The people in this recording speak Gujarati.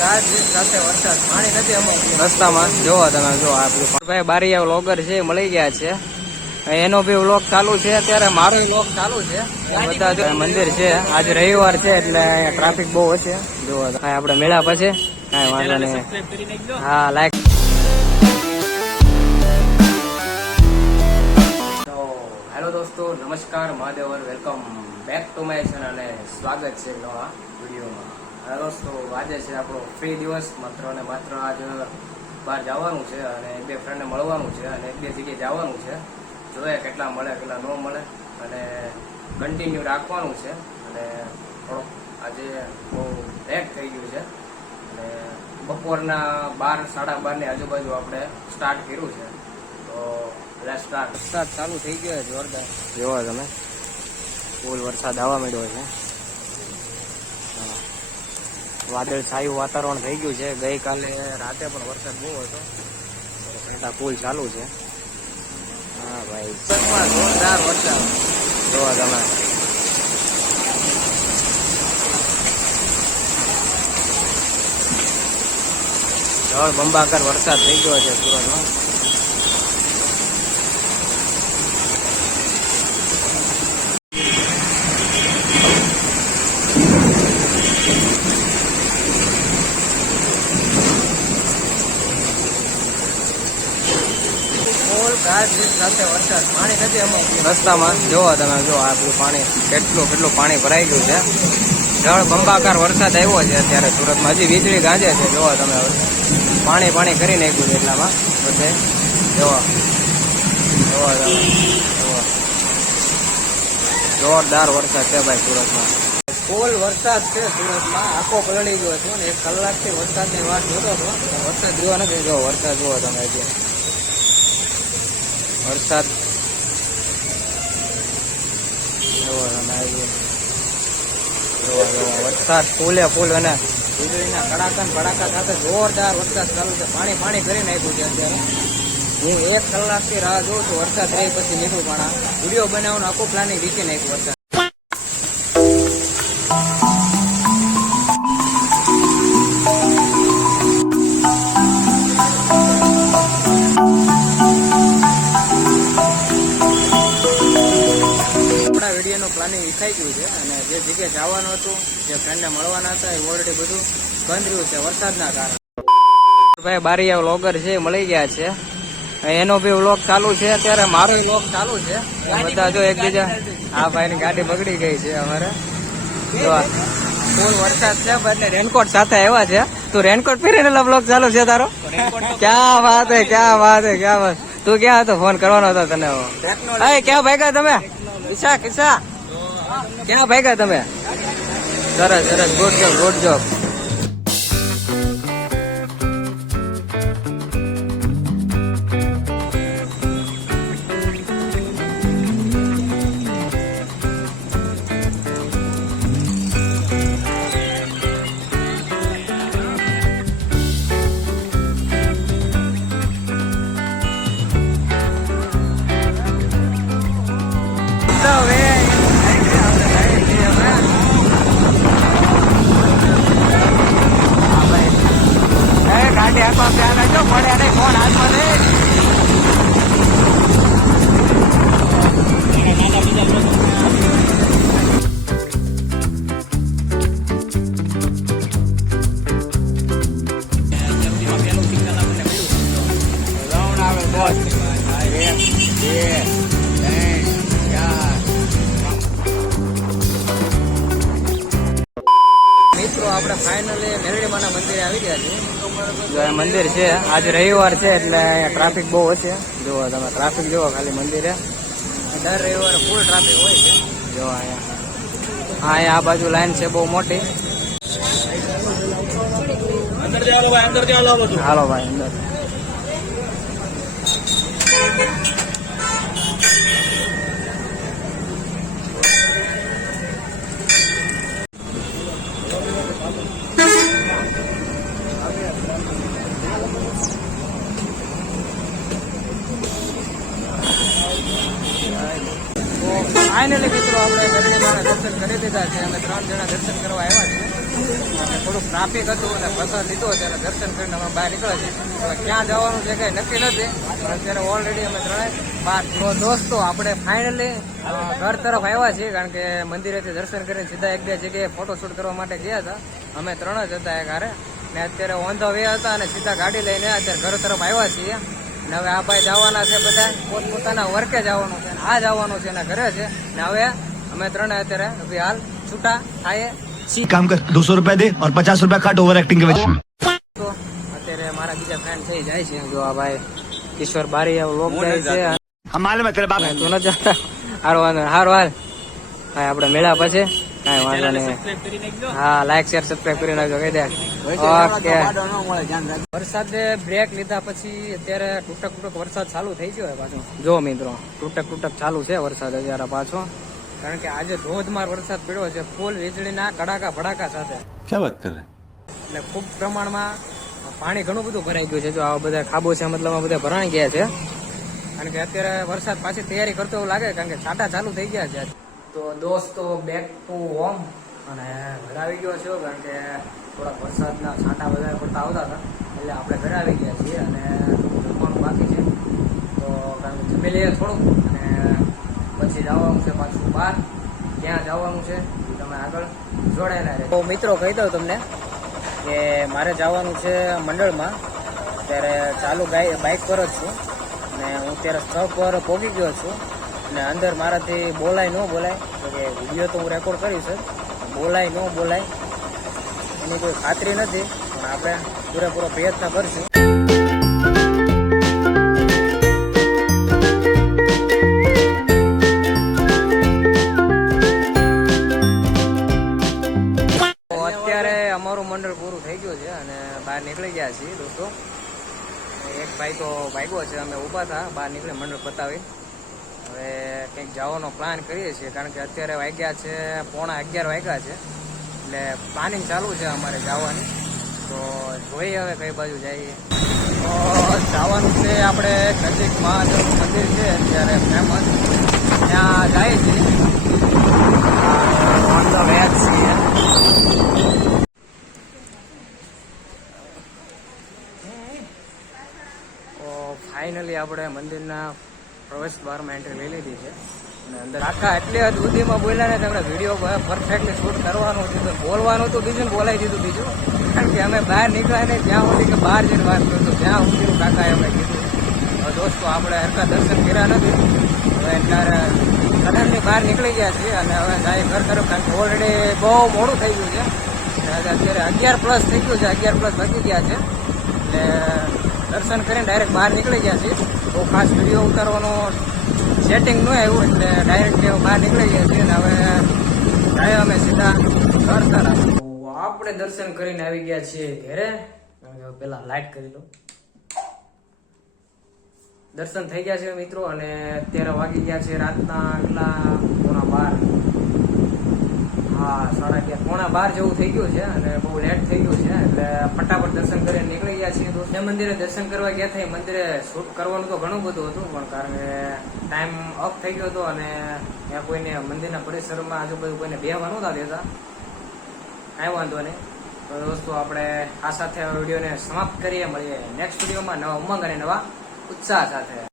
સાથે વરસાદ. પાણી નથી અમુક રસ્તામાં. જોવો તમે જો આપણું ભાઈ બારીયા વ્લોગર છે એ મળી ગયા છે. એનો બી વ્લોગ ચાલુ છે અત્યારે મારો વ્લોગ ચાલુ છે. બધા જો મંદિર છે. આજે રવિવાર છે એટલે અહીંયા ટ્રાફિક બહુ હશે. જોવો આપણે મેળા પછી? કાંઈ વાંધો નહીં. હા લાઈક તો હેલો દોસ્તો નમસ્કાર મહાદેવર welcome back to my channel અને સ્વાગત છે નવા વિડીયોમાં. દોસ્તો આજે છે આપણો ફ્રી દિવસ, માત્ર અને માત્ર આજ બહાર જવાનું છે અને બે ફ્રેન્ડને મળવાનું છે અને બે જગ્યાએ જવાનું છે. જોઈએ કેટલા મળે, કેટલા ન મળે અને કન્ટિન્યુ રાખવાનું છે. અને થોડોક આજે બહુ લેટ થઈ ગયું છે. અને બપોરના બાર, સાડા બારની આજુબાજુ આપણે સ્ટાર્ટ કર્યું છે. તો લેટ સ્ટાર્ટ સ્ટાર્ટ ચાલુ થઈ ગયો જોરદાર. જોવા તમે. ફૂલ વરસાદ આવવા માંડ્યો છે. વાદળ છાયું વાતાવરણ થઈ ગયું છે. ગઈકાલે રાતે પણ વરસાદ બહુ હતો. ઘંટા પુલ ચાલુ છે. હા ભાઈ જોરદાર વરસાદ. જોવા તમે. જળ બંબાકર વરસાદ થઈ ગયો છે, સુરતમાં ફૂલ ગાજવીજ વરસાદ, પાણી નથી અમુક રસ્તામાં જોવો તમે જો આટલું પાણી, કેટલું કેટલું પાણી ભરાઈ ગયું છે. જળ બંબાકાર વરસાદ આવ્યો છે અત્યારે સુરતમાં. હજી વીજળી ગાજે છે, જોવો તમે પાણી પાણી કરી નાખ્યું છે એટલામાં. બધે જોવો. જોવો જોવો. જોરદાર વરસાદ છે ભાઈ સુરતમાં. ફૂલ વરસાદ છે સુરતમાં. આખો પલળી ગયો છે. એક કલાકથી વરસાદની વાત જોતો હતો. વરસાદ જોવા નથી. જો વરસાદ જોવો તમે વરસાદ. વરસાદ ફૂલે ફૂલ અને વીજળીના કડાકા ભડાકા સાથે જોરદાર વરસાદ ચાલુ છે. પાણી પાણી કરી નાખ્યું છે અત્યારે. હું એક કલાકથી રાહ જોઉં છું, વરસાદ રહી પછી નીકળું પણ આ વીડિયો બનાવવાનું આખું પ્લાનિંગ વીખી નાખ્યું વરસાદ વિખાઈ ગયું છે. અને જે જગ્યાએ જવાનું હતું જે ફ્રેન્ડને મળવાના હતા એ ઓલરેડી બધું બંધ રહ્યું છે વરસાદના કારણે. ભાઈ બારીયા વ્લોગર છે મળી ગયા છે. એનો બી વ્લોગ ચાલુ છે. અત્યારે મારો વ્લોગ ચાલુ છે. બધા જો એકબીજા આ ભાઈની ગાડી બગડી ગઈ છે અમારે. ફૂલ વરસાદ છે રેનકોટ સાથે આવ્યા છે. તું રેનકોટ પહેરીને વ્લોગ ચાલુ છે તારો? ક્યાં વાત હે ક્યાં વાત હે ક્યાં વાત તું ક્યાં હતો? ફોન કરવાનો હતો તને અરે ક્યાં ભાગ્યા તમે? ઈશા કિસ્સા ક્યાં ભાગ્યા તમે? સરસ સરસ ગુડ જોબ ગુડ જોબ આપણે ફાઇનલી મેરડીમાના મંદિરે આવી ગયા છીએ. મંદિર છે આજે રવિવાર છે એટલે અહીંયા ટ્રાફિક બહુ હશે. જુઓ તમે ટ્રાફિક જુઓ ખાલી મંદિરે. દર રવિવારે ફૂલ ટ્રાફિક હોય છે. જો અહીંયા. હા અહીંયા આ બાજુ લાઈન છે બહુ મોટી. હાલો ભાઈ અંદર. કરી છે. અમે ત્રણ જણા દર્શન કરવા આવ્યા અને થોડુંક ટ્રાફિક હતું અને પ્રસાદ લીધો છે અને દર્શન કરીને અમે બહાર નીકળે છીએ. હવે ક્યાં જવાનું છે કંઈ નક્કી નથી, પણ અત્યારે ઓલરેડી અમે ત્રણેય બહાર તો દોસ્તો, આપણે ફાઇનલી ઘર તરફ આવ્યા છીએ, કારણ કે મંદિરેથી દર્શન કરીને સીધા એક બે જગ્યાએ ફોટોશૂટ કરવા માટે ગયા હતા. અમે ત્રણ જ હતા એક હારે. ને અત્યારે ઓન ધ વે હતા અને સીધા ગાડી લઈને અત્યારે ઘર તરફ આવ્યા છીએ. ને હવે આ ભાઈ જવાના છે બધા પોતપોતાના વર્કે જવાનું છે આ જવાનું છે એના ઘરે છે. ને હવે અમે ત્રણ અત્યારે અભી હાલ છૂટા થાય. કામ કર દોસો રૂપિયા દે ઓર પચાસ રૂપિયા કાટ ઓવર એક્ટિંગ કે તો અત્યારે મારા બીજા ફ્રેન્ડ થઈ જાય છે. જો આ ભાઈ કિશોર બારી લોક જાય છે. હમાલે મે તેરે બાપ તો ન જાતા. હારો હારો હાલ. કાંઈ આપણે મેળા પછી. કાંઈ વાંધો નહીં. હા લાઈક શેર સબસ્ક્રાઈબ કરી નાખજો કહી દે. ઓકે વરસાદે બ્રેક લીધા પછી અત્યારે તૂટક તૂટક વરસાદ ચાલુ થઈ ગયો પાછો. જો મિત્રો તૂટક તૂટક ચાલુ છે વરસાદ અત્યારે પાછો. કારણ કે આજે ધોધમાર વરસાદ પડ્યો છે. ફૂલ વીજળીના કડાકા ભડાકા સાથે. ક્યાં વાત કરે? એટલે ખૂબ પ્રમાણમાં પાણી ઘણું બધું ભરાઈ ગયું છે. જો આ બધા ખાબો છે મતલબ આ બધા ભરાઈ ગયા છે. કારણ કે અત્યારે વરસાદ પાછી તૈયારી કરતો એવું લાગે કારણ કે છાટા ચાલુ થઈ ગયા છે. તો દોસ્તો બેક ટુ હોમ અને ઘરે આવી ગયો છું કારણ કે થોડા વરસાદના છાંટા વધારે પડતા આવતા હતા. એટલે આપણે ઘરે આવી ગયા છીએ અને જમવાનું બાકી છે. તો કારણ કે જમી લઈએ થોડુંક. અને પછી જવાનું છે પાછું બહાર. ક્યાં જવાનું છે. તમે આગળ જોડાયેલા રહે તો મિત્રો કહી દઉં તમને કે મારે જવાનું છે મંડળમાં. ત્યારે ચાલુ બાઇક પર જ છું. અને હું ત્યારે સ્થળ પર પહોંચી ગયો છું. અને અંદર મારાથી બોલાય ન બોલાય કે વીડિયો તો હું રેકોર્ડ કરીશ બોલાય ન બોલાય, એની કોઈ ખાતરી નથી. પણ આપણે પૂરેપૂરો પ્રયત્ન કરશું. અમારું મંડળ પૂરું થઈ ગયું છે અને બહાર નીકળી ગયા છીએ દોસ્તો. એક ભાઈ તો ભાગ્યો છે, અમે ઊભા હતા બહાર નીકળી મંડળ પતાવી. હવે કંઈક જવાનો પ્લાન કરીએ છીએ, કારણ કે અત્યારે વાગ્યા છે, પોણા અગિયાર વાગ્યા છે. એટલે પ્લાનિંગ ચાલુ છે અમારે જવાની. તો જોઈએ હવે કઈ બાજુ જઈએ. તો જવાનું છે આપણે નજીક મહાદેવનું મંદિર છે, અત્યારે ફેમસ ત્યાં જાય છીએ તો ફાઇનલી આપણે મંદિરના પ્રવેશ દ્વારમાં એન્ટ્રી લઈ લીધી છે. અને અંદર આખા એટલી સુધીમાં બોલ્યા ને તમને વીડિયો પરફેક્ટલી શૂટ કરવાનું હતું. તો બોલવાનું હતું, બીજું બોલાઈ દીધું બીજું. કારણ કે અમે બહાર નીકળ્યા ને ત્યાં સુધી કે બહાર જઈને વાત કરતો ત્યાં સુધી કાકાએ અમે કીધું. દોસ્તો, આપણે હરકા દર્શન કર્યા નથી. હવે ત્યારે સદનની બહાર નીકળી ગયા છીએ અને હવે જાય ઘર તરફ કારણ કે ઓલરેડી બહુ મોડું થઈ ગયું છે. અત્યારે અગિયાર પ્લસ થઈ ગયું છે. અગિયાર પ્લસ બચી ગયા છે. એટલે દર્શન કરીને ડાયરેક્ટ બહાર નીકળી ગયા છીએ. બહુ ખાસ વીડિયો ઉતારવાનો સેટિંગ ન આવ્યું, એટલે ડાયરેક્ટ બહાર નીકળી ગયા છીએ અને હવે જાય અમે સીધા ઘર આપણે દર્શન કરીને આવી ગયા છીએ ઘરે. પેલા લાઈટ કરી લો દર્શન થઈ ગયા છે મિત્રો, અને અત્યારે વાગી ગયા છે રાતના એટલા પોણા બાર. હા, સાડા અગિયાર. પોણા બાર જેવું થઈ ગયું છે અને બહુ લેટ થઈ ગયું છે, એટલે ફટાફટ દર્શન કરીને નીકળી ગયા છીએ તો જે મંદિરે દર્શન કરવા ગયા હતા એ મંદિરે શૂટ કરવાનું તો ઘણું બધું હતું, પણ કારણ કે ટાઈમ અપ થઈ ગયો હતો અને ત્યાં કોઈને મંદિરના પરિસરમાં આજુબાજુ કોઈને બેહવા નહોતા દેતા. કાંઈ વાંધો નહીં. તો દોસ્તો, આપણે આ સાથે વિડીયોને સમાપ્ત કરીએ. મળીએ નેક્સ્ટ વિડીયોમાં નવા ઉમંગ અને નવા ઉત્સાહ સાથે.